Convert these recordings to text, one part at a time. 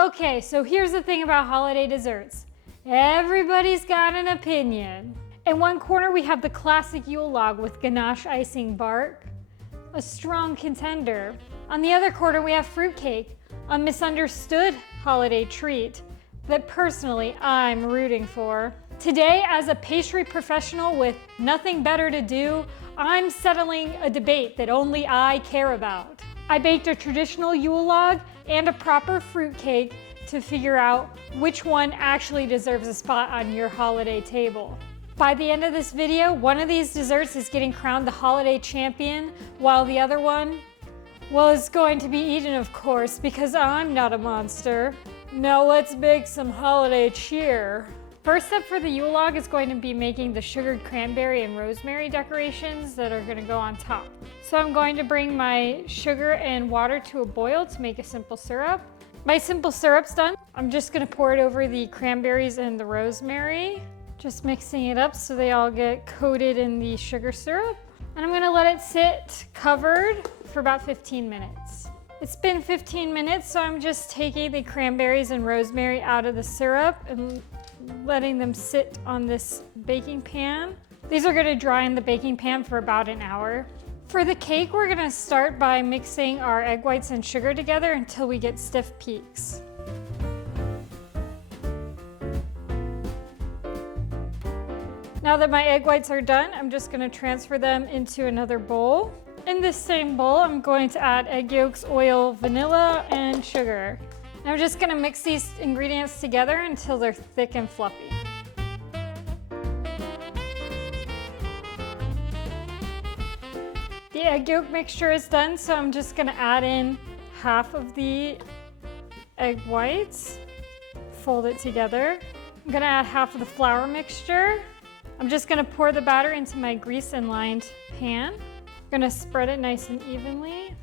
Okay, so here's the thing about holiday desserts. Everybody's got an opinion. In one corner we have the classic Yule Log with ganache icing bark, a strong contender. On the other corner we have fruitcake, a misunderstood holiday treat that personally I'm rooting for. Today, as a pastry professional with nothing better to do, I'm settling a debate that only I care about. I baked a traditional Yule Log and a proper fruitcake to figure out which one actually deserves a spot on your holiday table. By the end of this video, one of these desserts is getting crowned the holiday champion, while the other one, well, is going to be eaten, of course, because I'm not a monster. Now let's bake some holiday cheer. First step for the Yule Log is going to be making the sugared cranberry and rosemary decorations that are going to go on top. So I'm going to bring my sugar and water to a boil to make a simple syrup. My simple syrup's done. I'm just going to pour it over the cranberries and the rosemary. Just mixing it up so they all get coated in the sugar syrup. And I'm going to let it sit covered for about 15 minutes. It's been 15 minutes, so I'm just taking the cranberries and rosemary out of the syrup and letting them sit on this baking pan. These are going to dry in the baking pan for about an hour. For the cake, we're going to start by mixing our egg whites and sugar together until we get stiff peaks. Now that my egg whites are done, I'm just going to transfer them into another bowl. In this same bowl, I'm going to add egg yolks, oil, vanilla, and sugar. I'm just going to mix these ingredients together until they're thick and fluffy. The egg yolk mixture is done, so I'm just going to add in half of the egg whites, fold it together. I'm going to add half of the flour mixture. I'm just going to pour the batter into my grease and lined pan. I'm going to spread it nice and evenly.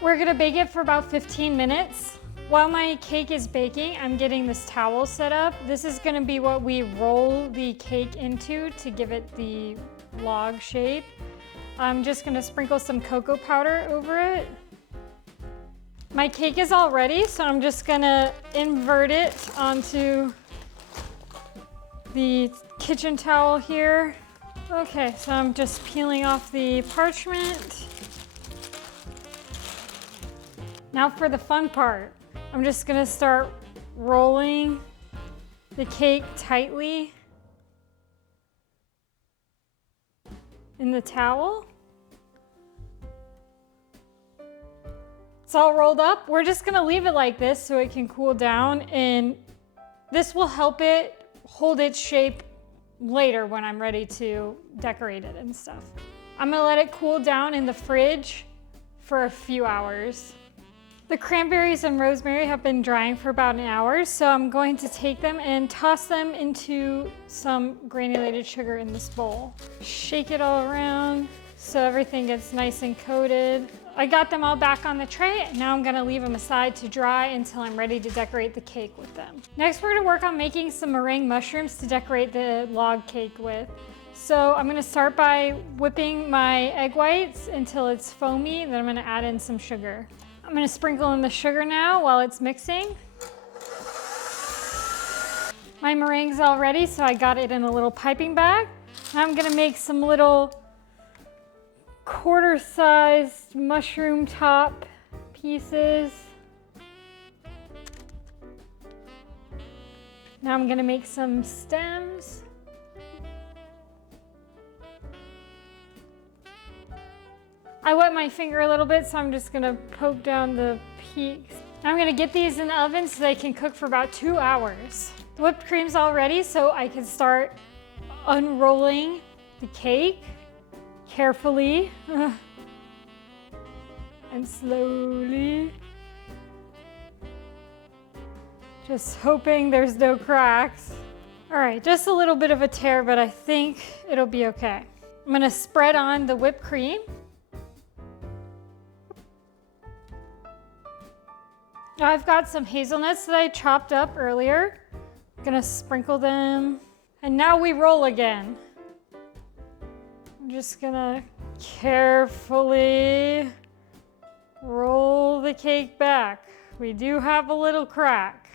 We're going to bake it for about 15 minutes. While my cake is baking, I'm getting this towel set up. This is going to be what we roll the cake into to give it the log shape. I'm just going to sprinkle some cocoa powder over it. My cake is all ready, so I'm just going to invert it onto the kitchen towel here. Okay, so I'm just peeling off the parchment. Now for the fun part. I'm just gonna start rolling the cake tightly in the towel. It's all rolled up. We're just gonna leave it like this so it can cool down, and this will help it hold its shape later when I'm ready to decorate it and stuff. I'm gonna let it cool down in the fridge for a few hours. The cranberries and rosemary have been drying for about an hour, so I'm going to take them and toss them into some granulated sugar in this bowl. Shake it all around so everything gets nice and coated. I got them all back on the tray, and now I'm gonna leave them aside to dry until I'm ready to decorate the cake with them. Next, we're gonna work on making some meringue mushrooms to decorate the log cake with. So I'm gonna start by whipping my egg whites until it's foamy, then I'm gonna add in some sugar. I'm gonna sprinkle in the sugar now while it's mixing. My meringue's all ready, so I got it in a little piping bag. Now I'm gonna make some little quarter-sized mushroom top pieces. Now I'm gonna make some stems. I wet my finger a little bit, so I'm just gonna poke down the peaks. I'm gonna get these in the oven so they can cook for about 2 hours. The whipped cream's all ready, so I can start unrolling the cake carefully and slowly. Just hoping there's no cracks. All right, just a little bit of a tear, but I think it'll be okay. I'm gonna spread on the whipped cream. I've got some hazelnuts that I chopped up earlier. I'm gonna sprinkle them. And now we roll again. I'm just gonna carefully roll the cake back. We do have a little crack.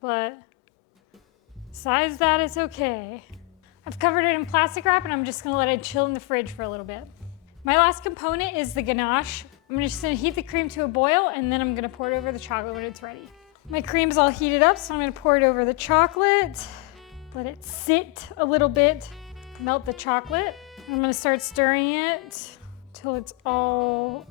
but besides that, it's okay. I've covered it in plastic wrap and I'm just gonna let it chill in the fridge for a little bit. My last component is the ganache. I'm just gonna heat the cream to a boil and then I'm gonna pour it over the chocolate when it's ready. My cream's all heated up, so I'm gonna pour it over the chocolate, let it sit a little bit, melt the chocolate. I'm gonna start stirring it till it's all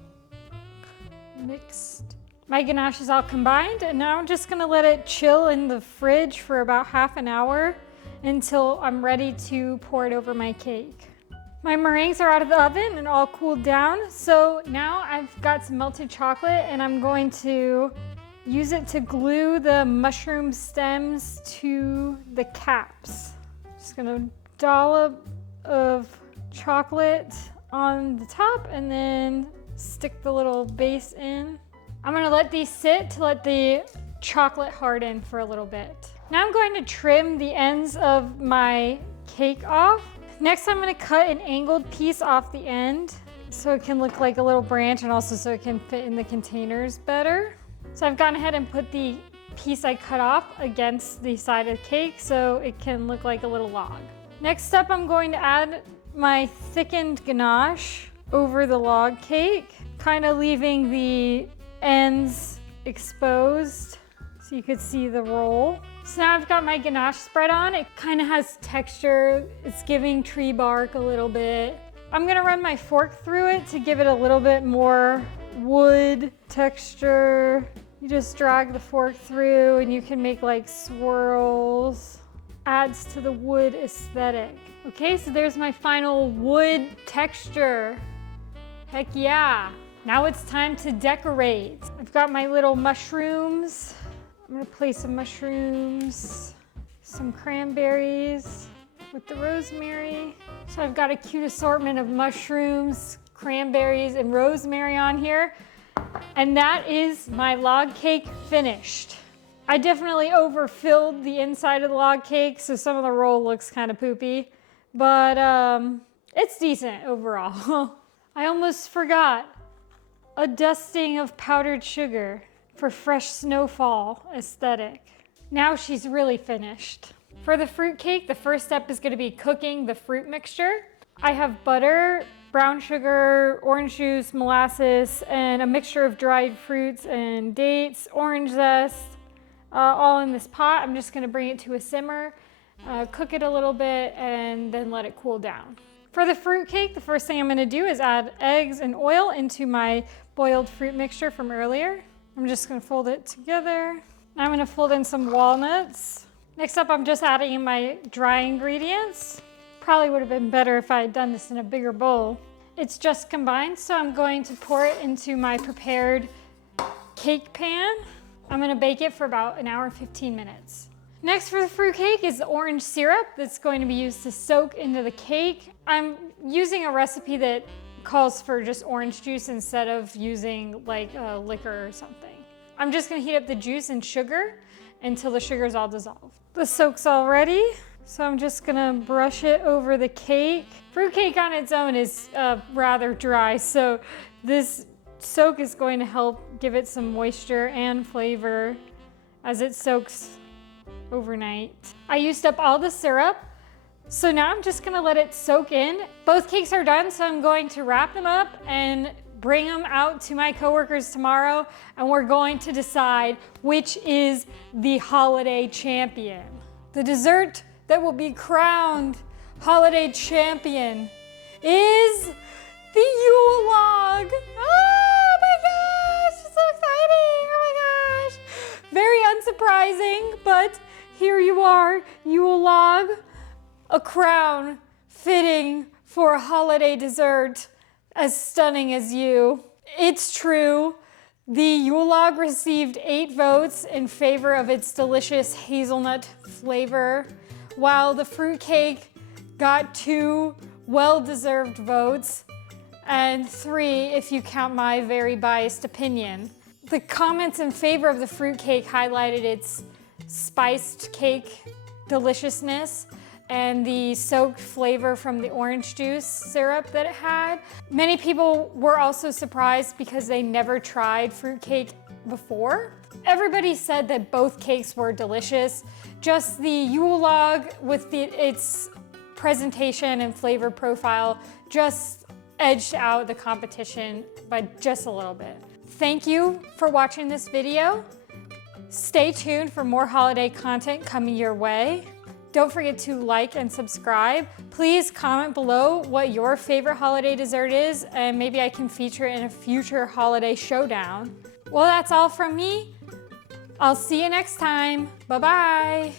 mixed. My ganache is all combined and now I'm just gonna let it chill in the fridge for about half an hour until I'm ready to pour it over my cake. My meringues are out of the oven and all cooled down. So now I've got some melted chocolate and I'm going to use it to glue the mushroom stems to the caps. Just gonna dollop of chocolate on the top and then stick the little base in. I'm gonna let these sit to let the chocolate harden for a little bit. Now I'm going to trim the ends of my cake off. Next, I'm gonna cut an angled piece off the end so it can look like a little branch and also so it can fit in the containers better. So I've gone ahead and put the piece I cut off against the side of the cake so it can look like a little log. Next up, I'm going to add my thickened ganache over the log cake, kind of leaving the ends exposed so you could see the roll. So now I've got my ganache spread on. It kind of has texture. It's giving tree bark a little bit. I'm gonna run my fork through it to give it a little bit more wood texture. You just drag the fork through and you can make like swirls. Adds to the wood aesthetic. Okay, so there's my final wood texture. Heck yeah. Now it's time to decorate. I've got my little mushrooms. I'm gonna place some mushrooms, some cranberries with the rosemary. So I've got a cute assortment of mushrooms, cranberries, and rosemary on here. And that is my log cake finished. I definitely overfilled the inside of the log cake, so some of the roll looks kind of poopy, but it's decent overall. I almost forgot a dusting of powdered sugar for fresh snowfall aesthetic. Now she's really finished. For the fruitcake, the first step is gonna be cooking the fruit mixture. I have butter, brown sugar, orange juice, molasses, and a mixture of dried fruits and dates, orange zest, all in this pot. I'm just gonna bring it to a simmer, cook it a little bit, and then let it cool down. For the fruitcake, the first thing I'm gonna do is add eggs and oil into my boiled fruit mixture from earlier. I'm just gonna fold it together. Now I'm gonna fold in some walnuts. Next up, I'm just adding in my dry ingredients. Probably would have been better if I had done this in a bigger bowl. It's just combined, so I'm going to pour it into my prepared cake pan. I'm gonna bake it for about an hour and 15 minutes. Next for the fruitcake is the orange syrup that's going to be used to soak into the cake. I'm using a recipe that calls for just orange juice instead of using like liquor or something. I'm just gonna heat up the juice and sugar until the sugar's all dissolved. The soak's all ready, so I'm just gonna brush it over the cake. Fruitcake on its own is rather dry, so this soak is going to help give it some moisture and flavor as it soaks overnight. I used up all the syrup, so now I'm just gonna let it soak in. Both cakes are done, so I'm going to wrap them up and bring them out to my coworkers tomorrow, and we're going to decide which is the holiday champion. The dessert that will be crowned holiday champion is the Yule Log. Oh my gosh, it's so exciting, oh my gosh. Very unsurprising, but here you are, Yule Log, a crown fitting for a holiday dessert as stunning as you. It's true, the Yule Log received 8 votes in favor of its delicious hazelnut flavor, while the fruitcake got 2 well-deserved votes, and 3 if you count my very biased opinion. The comments in favor of the fruitcake highlighted its spiced cake deliciousness and the soaked flavor from the orange juice syrup that it had. Many people were also surprised because they never tried fruitcake before. Everybody said that both cakes were delicious. Just the Yule Log with its presentation and flavor profile just edged out the competition by just a little bit. Thank you for watching this video. Stay tuned for more holiday content coming your way. Don't forget to like and subscribe. Please comment below what your favorite holiday dessert is, and maybe I can feature it in a future holiday showdown. Well, that's all from me. I'll see you next time. Bye-bye.